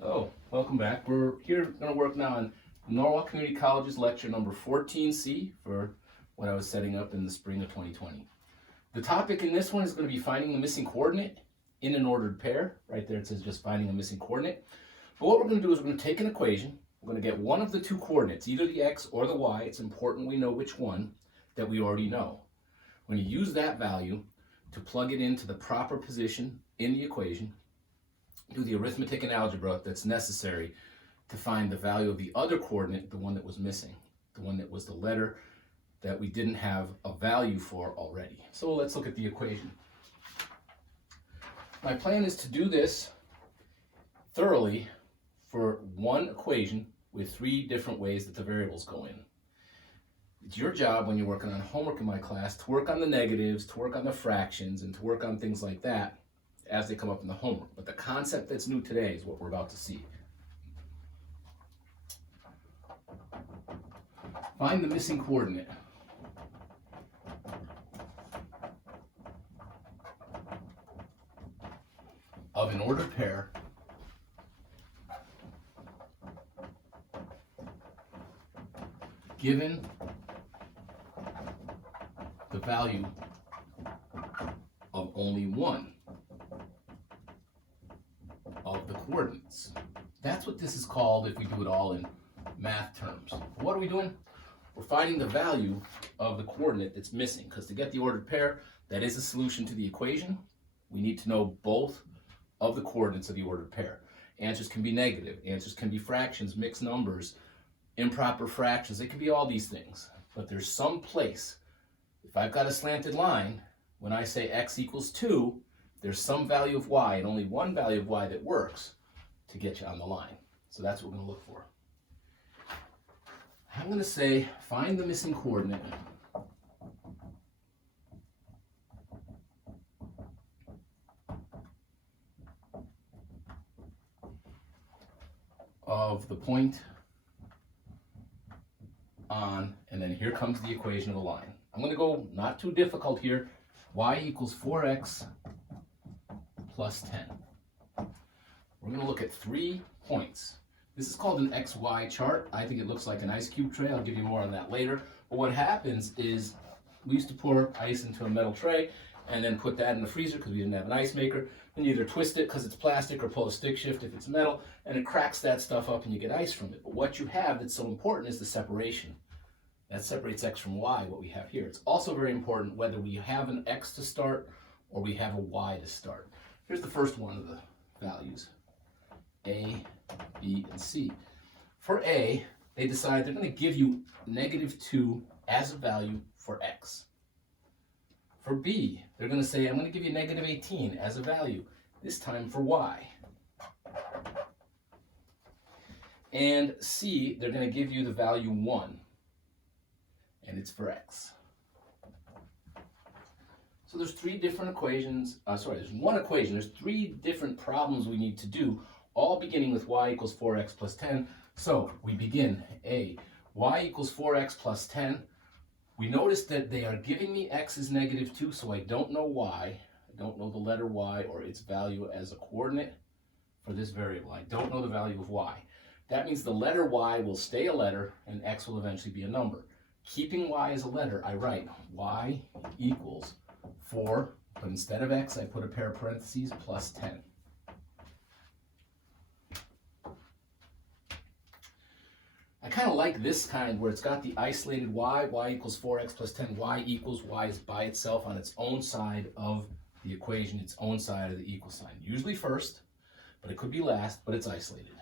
Oh, welcome back. We're here going to work now on Norwalk Community College's lecture number 14C for what I was setting up in the spring of 2020. The topic in this one is going to be finding the missing coordinate in an ordered pair. Right there it says just finding a missing coordinate. But what we're going to do is we're going to take an equation. We're going to get one of the two coordinates, either the x or the y. It's important we know which one that we already know. We're going to use that value to plug it into the proper position in the equation, do the arithmetic and algebra that's necessary to find the value of the other coordinate, the one that was missing, the one that was the letter that we didn't have a value for already. So let's look at the equation. My plan is to do this thoroughly for one equation with three different ways that the variables go in. It's your job when you're working on homework in my class to work on the negatives, to work on the fractions, and to work on things like that as they come up in the homework. But the concept that's new today is what we're about to see. Find the missing coordinate of an ordered pair given the value of only one of the coordinates. That's what this is called if we do it all in math terms. What are we doing? We're finding the value of the coordinate that's missing, because to get the ordered pair, that is a solution to the equation. We need to know both of the coordinates of the ordered pair. Answers can be negative, answers can be fractions, mixed numbers, improper fractions. They can be all these things. But there's some place, if I've got a slanted line, when I say x equals 2, there's some value of y, and only one value of y that works to get you on the line. So that's what we're going to look for. I'm going to say find the missing coordinate of the point on, and then here comes the equation of the line. I'm going to go not too difficult here. Y equals 4x plus 10. We're going to look at 3 points. This is called an XY chart. I think it looks like an ice cube tray. I'll give you more on that later. But what happens is we used to pour ice into a metal tray and then put that in the freezer because we didn't have an ice maker. Then you either twist it because it's plastic or pull a stick shift if it's metal, and it cracks that stuff up and you get ice from it. But what you have that's so important is the separation. That separates x from y, what we have here. It's also very important whether we have an x to start or we have a y to start. Here's the first one of the values, a, b, and c. For a, they decide they're going to give you -2 as a value for x. For b, they're going to say, I'm going to give you -18 as a value, this time for y. And c, they're going to give you the value 1, and it's for x. So there's 3 different equations, there's one equation, there's 3 different problems we need to do, all beginning with y equals 4x plus 10. So we begin A, y equals 4x plus 10. We notice that they are giving me x is -2, so I don't know y. I don't know the letter y or its value as a coordinate for this variable. I don't know the value of y. That means the letter y will stay a letter and x will eventually be a number. Keeping y as a letter, I write y equals 4, but instead of x, I put a pair of parentheses plus 10. I kind of like this kind where it's got the isolated y equals 4x plus 10, y equals, y is by itself on its own side of the equation, its own side of the equal sign. Usually first, but it could be last, but it's isolated.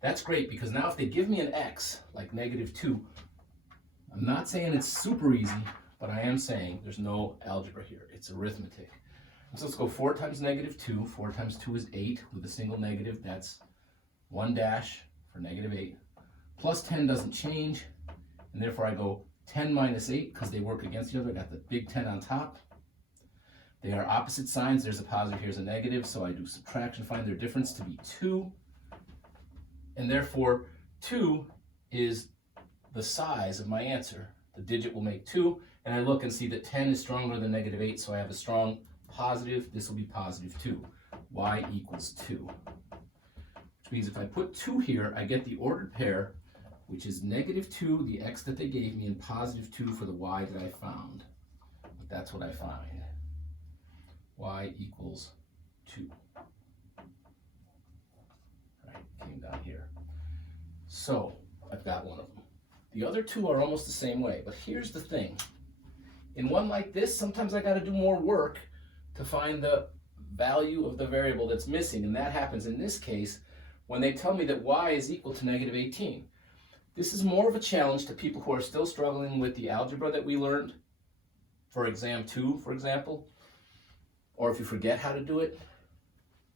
That's great because now if they give me an x, like -2, I'm not saying it's super easy, but I am saying there's no algebra here. It's arithmetic. So let's go 4 times -2. 4 times 2 is 8 with a single negative. That's 1 dash for -8. Plus 10 doesn't change, and therefore I go 10 minus 8 because they work against each other. I got the big 10 on top. They are opposite signs. There's a positive, here's a negative, so I do subtraction, find their difference to be 2. And therefore 2 is the size of my answer. The digit will make 2, and I look and see that 10 is stronger than -8, so I have a strong positive. This will be +2. Y equals 2. which means if I put 2 here, I get the ordered pair, which is -2, the x that they gave me, and +2 for the y that I found. But that's what I find. Y equals 2. Right, came down here. So I've got one of them. The other 2 are almost the same way, but here's the thing. In one like this, sometimes I got to do more work to find the value of the variable that's missing, and that happens in this case when they tell me that y is equal to -18. This is more of a challenge to people who are still struggling with the algebra that we learned for exam 2, for example, or if you forget how to do it.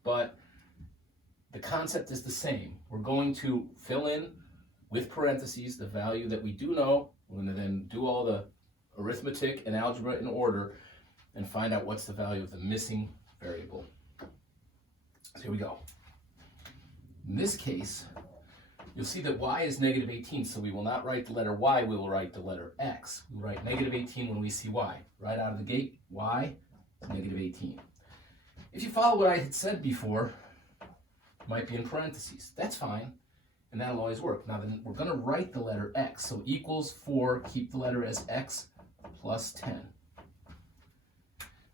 But the concept is the same. We're going to fill in with parentheses the value that we do know. We're going to then do all the arithmetic and algebra in order and find out what's the value of the missing variable. So here we go. In this case, you'll see that y is -18, so we will not write the letter y, we will write the letter x. We'll write -18 when we see y. Right out of the gate, y is -18. If you follow what I had said before, it might be in parentheses. That's fine, and that'll always work. Now then, we're going to write the letter x, so equals 4, keep the letter as x plus 10.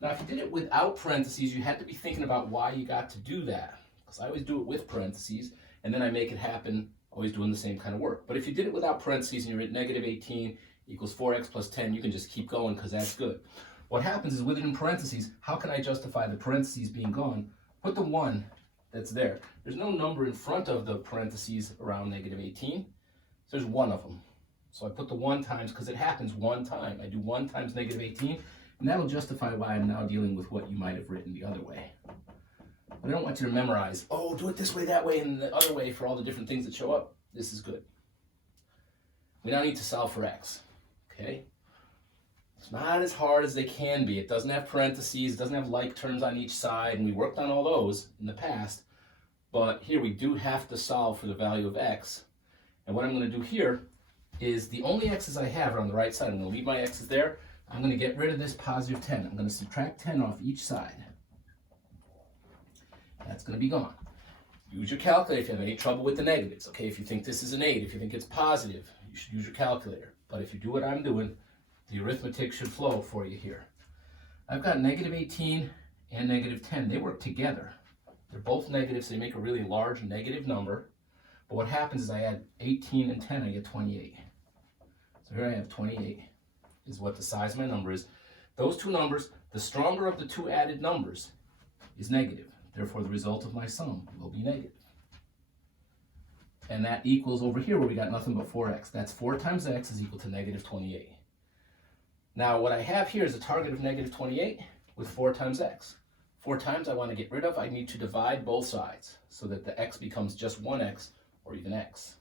Now, if you did it without parentheses, you had to be thinking about why you got to do that. Because I always do it with parentheses, and then I make it happen, always doing the same kind of work. But if you did it without parentheses and you're at -18 equals 4x plus 10, you can just keep going because that's good. What happens is with it in parentheses, how can I justify the parentheses being gone? Put the 1 that's there. There's no number in front of the parentheses around -18. So there's one of them. So I put the 1 times because it happens one time. I do 1 times -18. And that'll justify why I'm now dealing with what you might have written the other way. But I don't want you to memorize, oh, do it this way, that way, and the other way for all the different things that show up. This is good. We now need to solve for x, okay? It's not as hard as they can be. It doesn't have parentheses, it doesn't have like terms on each side, and we worked on all those in the past. But here we do have to solve for the value of x. And what I'm going to do here is the only x's I have are on the right side. I'm going to leave my x's there. I'm going to get rid of this +10. I'm going to subtract 10 off each side. That's going to be gone. Use your calculator if you have any trouble with the negatives. Okay, if you think this is an 8, if you think it's positive, you should use your calculator. But if you do what I'm doing, the arithmetic should flow for you here. I've got -18 and -10. They work together. They're both negative, so they make a really large negative number. But what happens is I add 18 and 10, I get 28. So here I have 28. Is what the size of my number is. Those two numbers, the stronger of the two added numbers is negative. Therefore, the result of my sum will be negative. And that equals over here where we got nothing but 4x. That's 4 times x is equal to -28. Now, what I have here is a target of -28 with 4 times x. 4 times I want to get rid of. I need to divide both sides so that the x becomes just 1x or even x.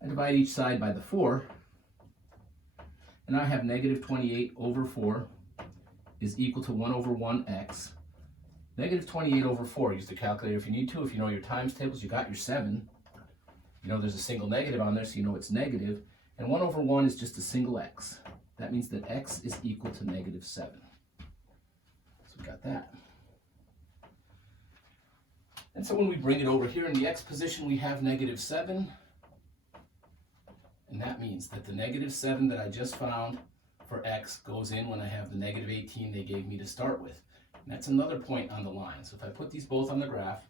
I divide each side by the 4. And I have -28 over 4 is equal to 1 over 1x. -28 over 4, use the calculator if you need to. If you know your times tables, you got your 7. You know there's a single negative on there, so you know it's negative. And 1 over 1 is just a single x. That means that x is equal to -7. So we got that. And so when we bring it over here in the x position, we have -7. And that means that the -7 that I just found for x goes in when I have the -18 they gave me to start with. And that's another point on the line. So if I put these both on the graph,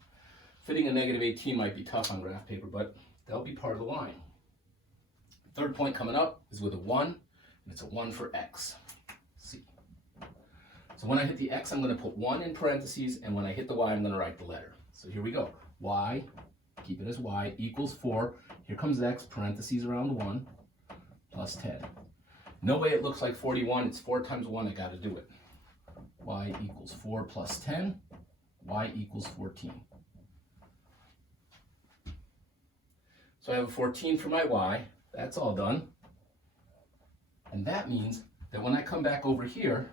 fitting a -18 might be tough on graph paper, but they'll be part of the line. Third point coming up is with a 1, and it's a 1 for x. See. So when I hit the x, I'm going to put 1 in parentheses, and when I hit the y, I'm going to write the letter. So here we go. Y, keep it as y, equals 4. Here comes x, parentheses around 1, plus 10. No way it looks like 41. It's 4 times 1. I got to do it. Y equals 4 plus 10. Y equals 14. So I have a 14 for my y. That's all done. And that means that when I come back over here,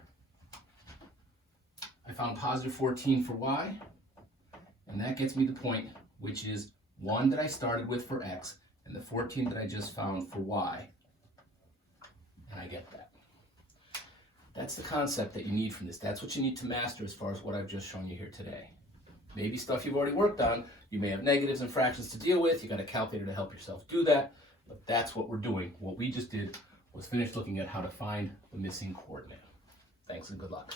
I found positive 14 for y. And that gets me the point, which is 1 that I started with for x, and the 14 that I just found for y. And I get that. That's the concept that you need from this. That's what you need to master as far as what I've just shown you here today. maybe stuff you've already worked on. You may have negatives and fractions to deal with. You got a calculator to help yourself do that. But that's what we're doing. What we just did was finish looking at how to find the missing coordinate. Thanks and good luck.